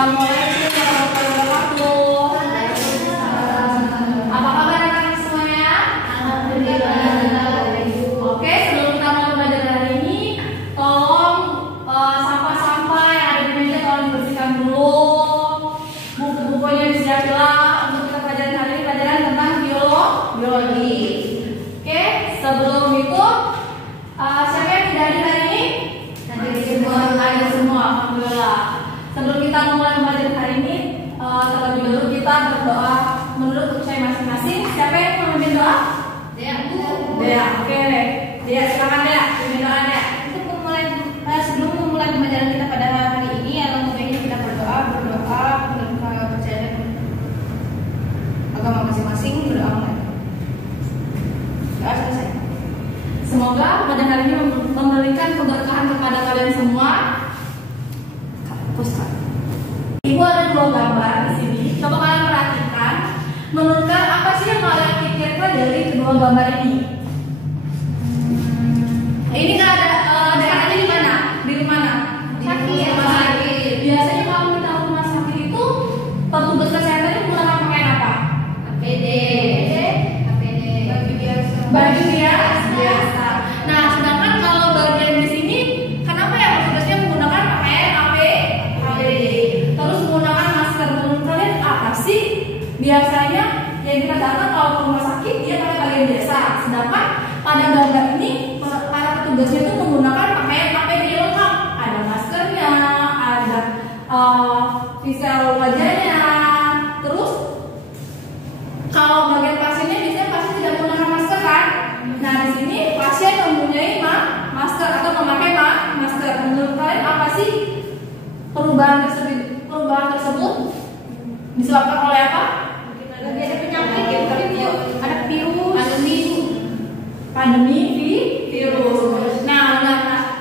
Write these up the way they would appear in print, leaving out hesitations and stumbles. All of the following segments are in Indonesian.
Assalamualaikum warahmatullahi wabarakatuh. Apa kabar anak-anak semuanya? Alhamdulillah. Oke, sebelum kita mulai belajar hari ini, tolong sampah-sampah yang ada di meja tolong dibersihkan dulu. Buku-bukunya disiapkan untuk kita pelajaran hari ini, pelajaran tentang biologi. Oke, sebelum itu siapa yang tidak hadir hari ini? Hadir semua, alhamdulillah. Sebelum kita mulai belajar hari ini, terlebih dahulu kita berdoa menurut kepercayaan masing-masing. Siapa yang mau memimpin doa? Dea, oke. Dea, silakan Dea, pimpin doa Dea. Sebelum memulai pembelajaran kita pada hari ini, alangkah baiknya kita berdoa menurut kepercayaan agama masing-masing. Berdoa mulai. Doa selesai. Semoga pembelajaran hari ini memberikan keberkahan kepada kalian semua. Ibu ada dua gambar di sini. Coba kalian perhatikan. Menurut kalian apa sih yang kalian pikirkan dari kedua gambar ini? Ini nggak ada daerahnya di mana? Di mana? Sakit. Rumah sakit. Biasanya kalau kita ke rumah sakit itu petugas kesehatan itu menggunakan pakaian apa? APD. Baju biasa. Nah, sedangkan kalau bagian di sini, kenapa ya petugasnya menggunakan pakaian APD? Terus menggunakan masker. Menurut kalian apa sih biasanya yang kita datang kalau ke rumah sakit dia pakai bagian biasa, sedangkan pada gambar ini para petugasnya itu menggunakan pakaian APD lengkap, ada maskernya, ada visel wajahnya. Terus kalau bagian pasiennya biasanya pasien tidak menggunakan masker kan? Nah di sini pasien mempunyai masker atau memakai masker. Menurut kalian apa sih perubahan tersebut disebabkan oleh apa? Lagi ada penyakit ya, ada virus. Pandemi virus. Nah,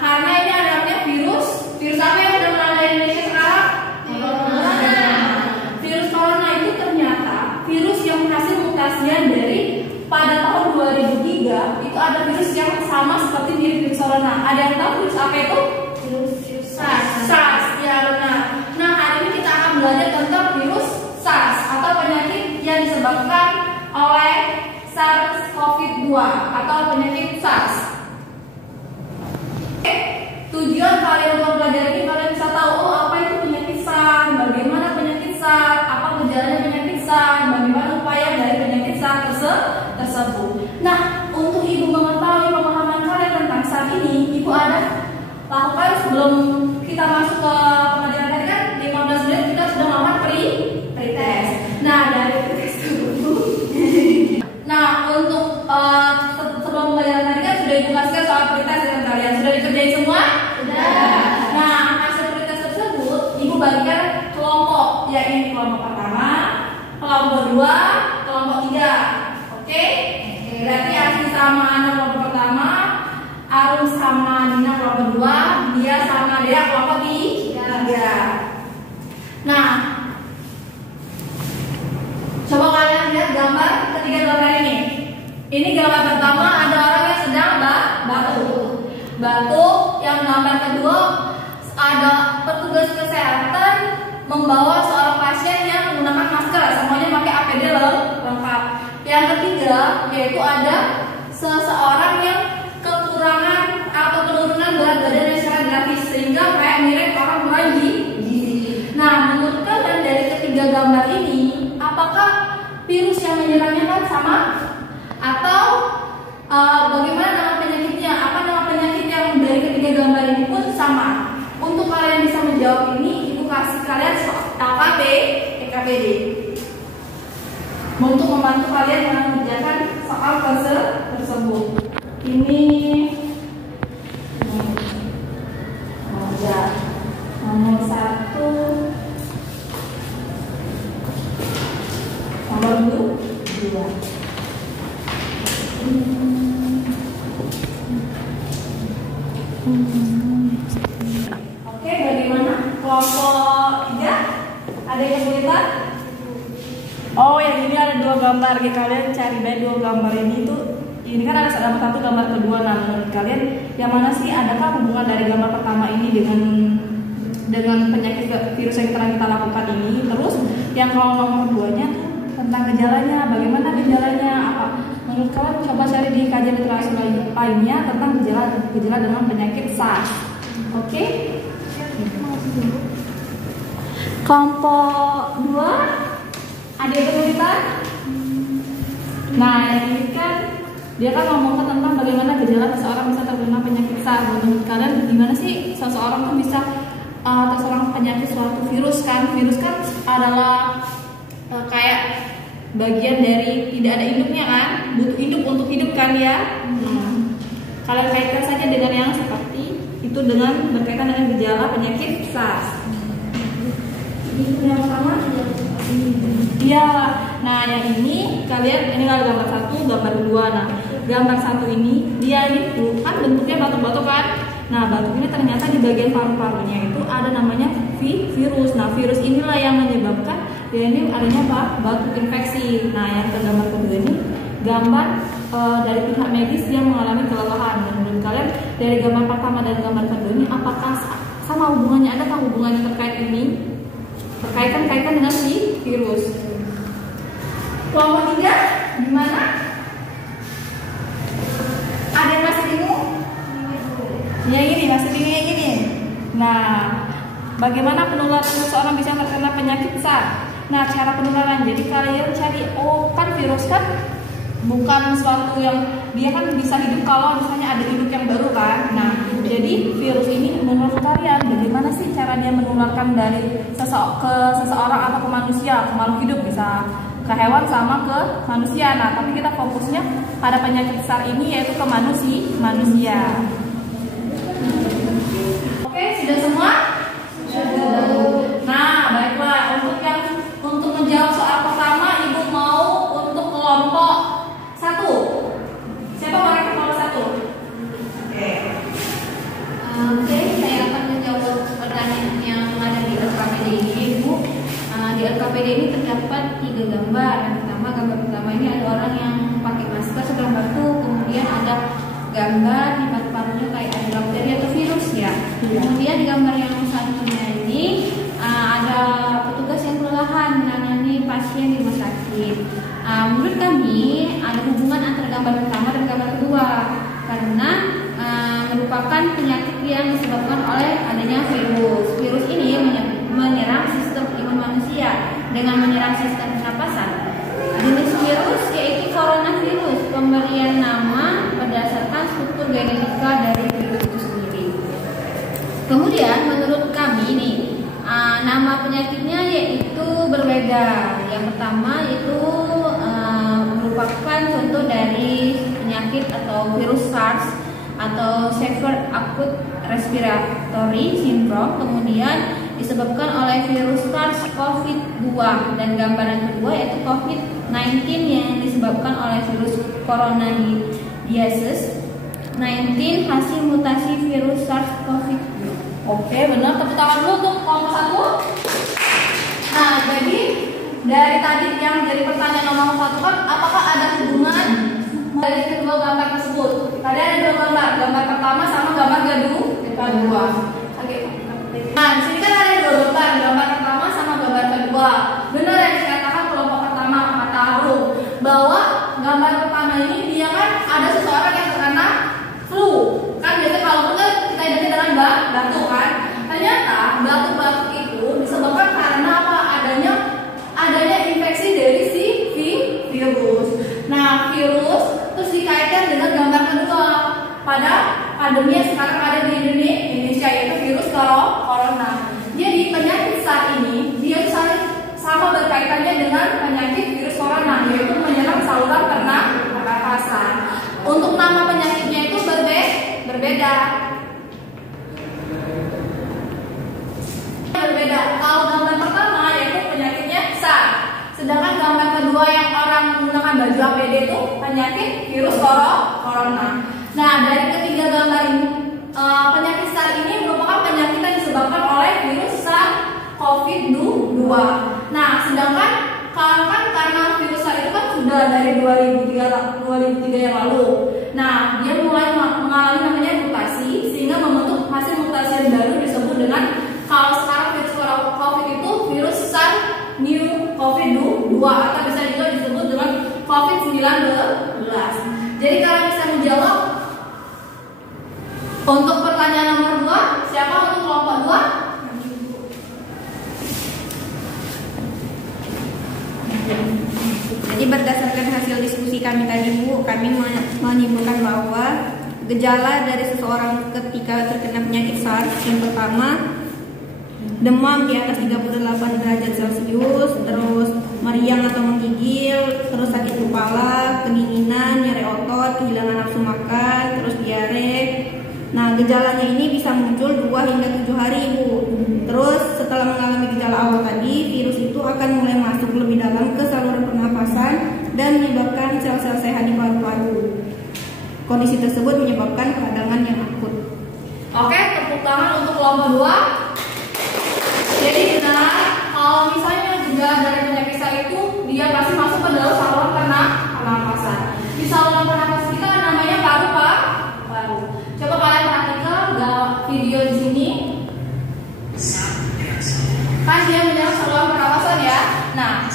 karena ini adanya virus apa yang sudah melanda Indonesia sekarang? Virus corona itu ternyata virus yang berhasil mutasinya dari pada tahun 2003 itu ada virus yang sama seperti virus corona. Ada yang tahu virus apa itu? Virus SARS. Ya benar. Nah, hari ini kita akan belajar tentang virus SARS atau penyakit yang disebabkan oleh SARS-CoV-2 atau penyakit SARS. Tujuan kalian untuk belajar ini kalian bisa tahu apa itu penyakit SARS, bagaimana penyakit SARS, apa gejalanya penyakit SARS, bagaimana upaya dari penyakit SARS tersebut. Nah, untuk ibu mengetahui pemahaman kalian tentang SARS ini, ibu ada lakukan sebelum kita masuk ke pelajaran tadi kan 15 menit kita sudah melakukan pre-test. Nah, dari pre-test dulu. Nah, untuk sebelum pelajaran tadi kan sudah ibu kasihkan soal pre-test dengan kalian. Sudah dikerjain semua? Sudah. Nah, hasil pre-test tersebut ibu bagikan kelompok, yakni kelompok pertama, kelompok 2, kelompok 3. Oke? Berarti Asli sama Ana kelompok pertama, Arum sama Nina kelompok 2, dia sama Dea kelompok 3. Nah, coba kalian lihat gambar ketiga gambar ini. Ini gambar pertama ada orang yang sedang batuk. Yang gambar kedua ada petugas kesehatan membawa seorang pasien yang menggunakan masker, semuanya pakai APD lengkap. Yang ketiga yaitu ada seseorang yang kekurangan atau penurunan berat badannya secara gratis sehingga kayak mirip orang kurang gizi. Nah, menurut kalian dari ketiga gambar ini apakah virus yang menyerangnya kan sama? Atau bagaimana nama penyakitnya? Apa nama penyakit yang dari ketiga gambar ini pun sama? Untuk kalian bisa menjawab ini, ibu kasih kalian EKPD untuk membantu kalian mengerjakan soal tersebut. Ini nomor 1, nomor 2. Oke, bagaimana kelompok 3? Ada yang kesulitan? Oh, yang ini ada dua gambar. Kalian cari deh dua gambar ini kan ada satu gambar kedua. Nah, menurut kalian yang mana sih? Adakah hubungan dari gambar pertama ini dengan dengan penyakit virus yang telah kita lakukan ini. Terus yang kalau nomor 2-nya tuh tentang gejalanya, bagaimana gejalanya, apa menurut kalian? Coba cari di kajian literasi lainnya tentang gejala dengan penyakit SARS. Oke? Kelompok 2 ada yang kesulitan? Nah, yang ini kan dia kan ngomongin tentang bagaimana gejala seseorang bisa terkena penyakit SARS. Menurut kalian gimana sih seseorang tuh bisa terserang penyakit suatu virus kan? Virus kan adalah kayak bagian dari tidak ada induknya kan? Butuh induk untuk hidup kan ya? Kalian kaitkan saja dengan yang seperti itu dengan berkaitan dengan gejala penyakit SARS. Yang pertama, iya. Nah, yang ini kalian ini kalau gambar 1, gambar 2. Nah, gambar 1 ini dia ini kan bentuknya batuk-batuk kan. Nah, batuk ini ternyata di bagian paru-parunya itu ada namanya virus. Nah, virus inilah yang menyebabkan ya ini adanya batuk infeksi. Nah, yang ke gambar kedua ini gambar dari pihak medis yang mengalami kelelahan. Dan menurut kalian dari gambar pertama dan gambar kedua ini apakah sama hubungannya? Adakah hubungannya terkait ini? Berkaitan dengan si virus. Kelompok 3 gimana? Ada yang masih bingung? Ya ini masih bingung yang ini. Nah, bagaimana penularan seseorang bisa terkena penyakit SARS? Nah, cara penularan. Jadi kalian cari, kan virus kan bukan sesuatu yang dia kan bisa hidup kalau misalnya ada induk yang baru kan. Nah, jadi virus ini menurut kalian bagaimana sih cara dia menularkan dari seseorang atau ke manusia, ke makhluk hidup, bisa ke hewan sama ke manusia. Nah, tapi kita fokusnya pada penyakit SARS ini yaitu ke manusia. Oke, sudah semua? Sudah. Nah, baiklah, untuk menjawab soal pertama, Ibu mau untuk kelompok 1. Siapa orang kelompok 1? Oke, saya akan menjawab pertanyaan yang ada di LKPD ini, Ibu. Di LKPD ini terdapat 3 gambar. Yang pertama, gambar pertama ini ada orang yang pakai masker sedang batuk, kemudian ada gambar di paru-parunya kayak ada bakteri atau virus ya. Kemudian di gambar yang selanjutnya ini ada petugas yang kelelahan menangani pasien di rumah sakit. Menurut kami ada hubungan antara gambar pertama dan gambar kedua karena merupakan penyakit yang disebabkan oleh adanya virus. Virus ini menyerang sistem imun manusia dengan menyerang sistem pernapasan. Jenis virus yaitu coronavirus. Pemberian nama berdasarkan struktur genetika dari virus itu sendiri. Kemudian menurut kami ini nama penyakitnya yaitu berbeda. Yang pertama itu merupakan contoh dari penyakit atau virus SARS atau Severe Acute Respiratory Syndrome, kemudian disebabkan oleh virus SARS-CoV-2, dan gambaran kedua yaitu COVID-19 yang disebabkan oleh virus coronavirus 19 hasil mutasi virus SARS-CoV-2. Oke, benar. Tepuk tangan dulu untuk kelompok 1. Nah, jadi dari tadi yang jadi pertanyaan nomor 1 kan, apakah ada hubungan dari kedua gambar tersebut? Tadi ada 2 gambar, gambar pertama sama gambar kedua. Oke. Nah, di sini kan ada 2 gambar, gambar pertama sama gambar kedua. Benar yang dikatakan kelompok pertama, kata Harum, bahwa gambar pertama ini dia kan ada seseorang yang terkena flu. Kan biasanya kalau flu kan kita identik dengan batuk kan. Ternyata batuk-batuk itu disebabkan karena apa? Adanya infeksi dari si virus. Nah, virus terus dikaitkan dengan gambar kedua pada pandemi yang sekarang ada di Indonesia, yaitu virus corona. Jadi penyakit SARS ini dia sama berkaitannya dengan penyakit virus corona, yaitu menyerang saluran pernapasan. Untuk nama penyakitnya itu berbeda. Kalau gambar pertama yaitu penyakitnya SARS, sedangkan gambar kedua yang orang menggunakan baju APD itu penyakit virus corona. Nah, dari ketiga gambar ini, penyakit SARS ini merupakan penyakit yang disebabkan oleh virus SARS-CoV-2. Nah, sedangkan karena virus SARS itu kan sudah dari 2003 yang lalu. Nah, dia mulai mengalami namanya mutasi, sehingga membentuk hasil mutasi yang baru disebut dengan Untuk pertanyaan nomor 2, siapa untuk kelompok 2? Jadi berdasarkan hasil diskusi kami tadi Bu, kami menyimpulkan bahwa gejala dari seseorang ketika terkena penyakit SARS yang pertama demam di atas 38 derajat Celcius, terus meriang atau menggigil, terus sakit kepala, kedinginan, nyeri otot, kehilangan nafsu makan, terus diare. Nah, gejalanya ini bisa muncul 2 hingga 7 hari, Bu. Terus setelah mengalami gejala awal tadi, virus itu akan mulai masuk lebih dalam ke saluran pernapasan dan menyebabkan sel-sel sehat di paru-paru. Kondisi tersebut menyebabkan peradangan yang akut. Oke, tepuk tangan untuk kelompok 2. Jadi benar, kalau misalnya juga dari penyakit SARS itu dia pasti masuk ke dalam saluran pernapasan. Di saluran pernapasan kita kan namanya paru-paru. Coba kalian perhatikan video di sini. Kan dia menyerang saluran pernapasan ya. Nah,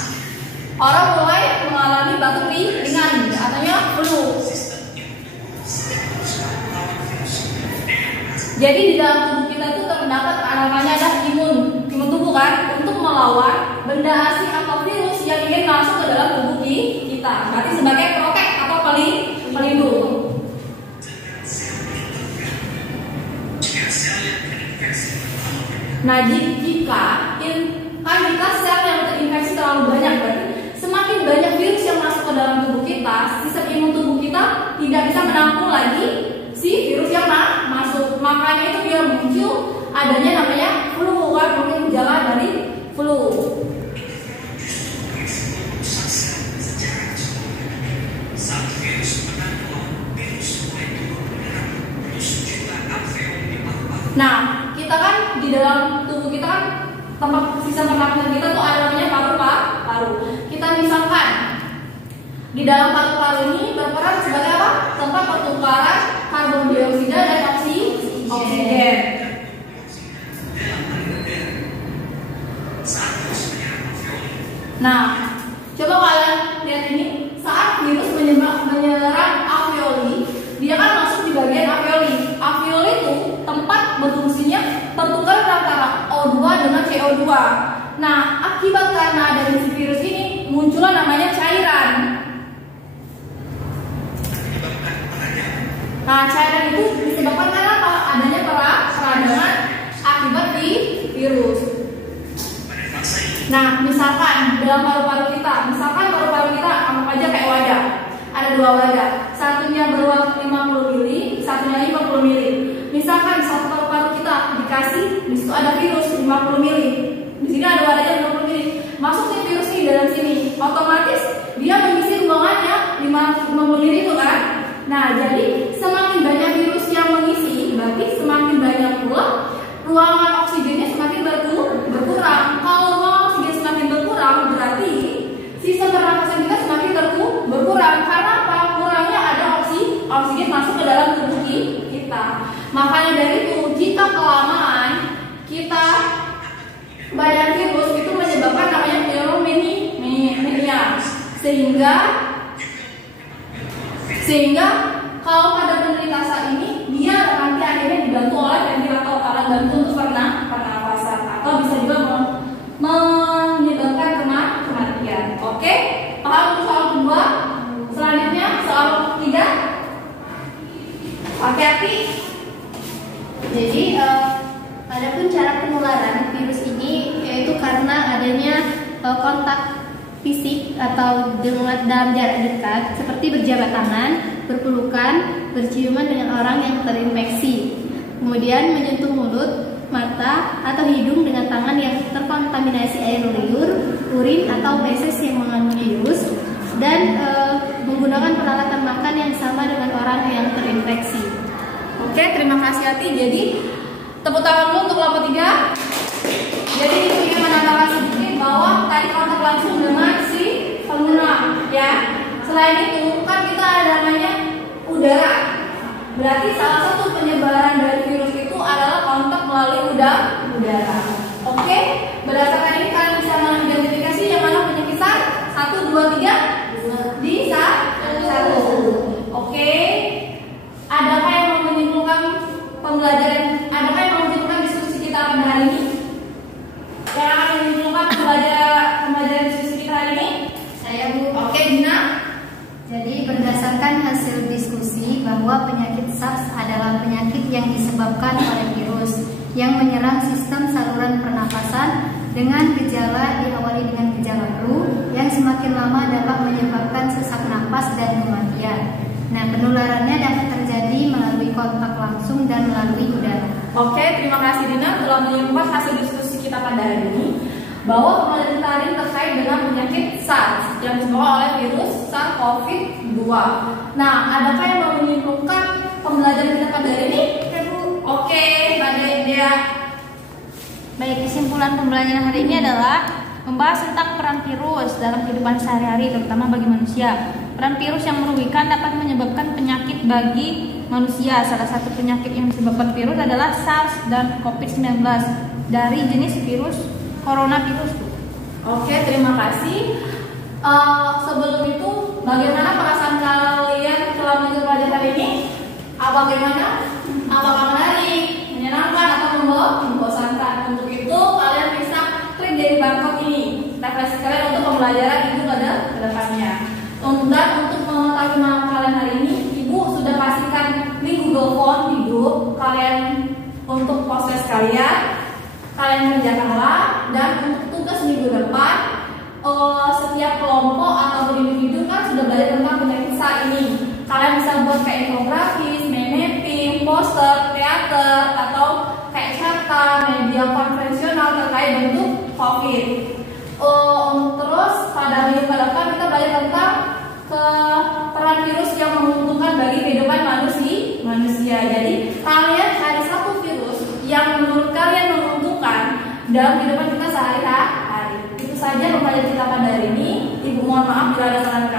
orang mulai mengalami batuk ringan, artinya flu. Jadi di dalam tubuh kita itu terdapat namanya ada imun tubuh kan untuk melawan benda asing atau virus yang ingin masuk ke dalam tubuh kita. Berarti sebagai protek atau pelindung. Nah, jika sel yang terinfeksi terlalu banyak, berarti semakin banyak virus yang masuk ke dalam tubuh kita, sistem imun tubuh kita tidak bisa menampung lagi si virus yang masuk. Makanya itu dia muncul adanya namanya flu, kan mungkin gejala dari flu. Nah, kita kan di dalam tubuh kita kan tempat sistem pernapasan kita tuh ada namanya paru-paru. Kita misalkan di dalam paru-paru ini berperan sebagai apa? Tempat pertukaran karbon dioksida dan oksigen. Nah, coba kalian lihat ini, saat virus menyerang alveoli, dia kan masuk di bagian alveoli. Alveoli itu tempat berfungsinya pertukaran antara O2 dengan CO2. Nah, akibat karena adanya si virus ini, muncullah namanya cairan. Nah, cairan itu disebabkan karena apa? Adanya peradangan akibat di virus. Nah, misalkan dalam paru-paru kita, anggap aja kayak wadah. Ada 2 wadah. Satunya beruang 50 mili, satunya 50 mili. Misalkan satu paru-paru kita dikasih, di situ ada virus 50 mili. Di sini ada wadahnya 50 mili. Masuk si virus ini dalam sini, otomatis dia mengisi ruangannya 50 mili itu kan. Nah, jadi semakin banyak virus yang mengisi, berarti semakin banyak pula ruangan oksigennya semakin berkurang. Kalau ruangan oksigen semakin berkurang, berarti sistem pernapasan kita semakin berkurang. Karena apa? Kurangnya ada oksigen masuk ke dalam tubuh kita. Makanya dari itu, jika kelamaan kita banyak virus, itu menyebabkan namanya pneumonia. Sehingga kalau pada penderita SARS ini, dia nanti akhirnya dibantu oleh ventilator alat bantu untuk pernapasan, atau bisa juga menyebabkan kematian. Oke, paham untuk soal kedua? Selanjutnya soal ketiga. Hati-hati. Jadi adapun cara penularan virus ini yaitu karena adanya kontak fisik atau dalam jarak dekat seperti berjabat tangan, berpelukan, berciuman dengan orang yang terinfeksi, kemudian menyentuh mulut, mata, atau hidung dengan tangan yang terkontaminasi air liur, urin atau feses yang mengandung virus, dan menggunakan peralatan makan yang sama dengan orang yang terinfeksi. Oke, terima kasih Ati. Jadi tepuk tangan dulu untuk kelompok 3. Jadi ingin menambahkan sedikit bahwa tadi kontak langsung dengan si pengguna, ya. Selain itu kan kita ada namanya udara. Berarti salah satu penyebaran dari virus itu adalah kontak melalui udara. Oke, berdasarkan ini kalian bisa mengidentifikasi yang mana penyakit SARS 1, 2, 3 di SARS 1. Oke, adakah yang mau menyimpulkan pembelajaran, adakah yang mau menyimpulkan diskusi kita pada hari ini? Yang akan menyimpulkan pembelajaran diskusi kita hari ini? Saya, Bu. Oke, Dina. Jadi berdasarkan hasil diskusi bahwa penyakit SARS adalah penyakit yang disebabkan oleh virus yang menyerang sistem saluran pernapasan dengan gejala diawali dengan gejala flu yang semakin lama dapat menyebabkan sesak napas dan kematian. Nah, penularannya dapat terjadi melalui kontak langsung dan melalui udara. Oke, terima kasih Dina telah menyimpulkan hasil diskusi kita pada hari ini bahwa pembelajaran kita hari ini terkait dengan penyakit SARS yang disebabkan oleh virus SARS-CoV-2. Nah, adakah yang mau menyimpulkan pembelajaran kita pada hari ini? Oke, pada dia. Baik, kesimpulan pembelajaran hari ini adalah membahas tentang peran virus dalam kehidupan sehari-hari, terutama bagi manusia. Peran virus yang merugikan dapat menyebabkan penyakit bagi manusia. Salah satu penyakit yang disebabkan virus adalah SARS dan COVID-19 dari jenis virus coronavirus. Oke, terima kasih. Sebelum itu, bagaimana perasaan kalian setelah mengikuti pelajaran hari ini? Bagaimana? Apakah menarik, menyenangkan, atau membosankan? Untuk itu, kalian bisa klik dari barcode ini, referensi kalian untuk pembelajaran itu pada kedepannya. Dan untuk mengetahui malam kalian hari ini, Ibu sudah pastikan di Google Form hidup kalian untuk proses kalian kerjakanlah. Dan untuk tugas minggu depan, setiap kelompok atau individu kan sudah belajar tentang penyakit SARS ini. Kalian bisa buat kayak infografis, mapping, poster, teater, atau kayak cerita, media konvensional terkait bentuk COVID. Terus pada minggu ke depan kita belajar tentang peran virus yang menguntungkan bagi kehidupan manusia. Jadi kalian cari satu virus yang menurut kalian menguntungkan dalam kehidupan kita sehari-hari. Itu saja pembelajaran kita pada hari ini. Ibu mohon maaf bila ada salah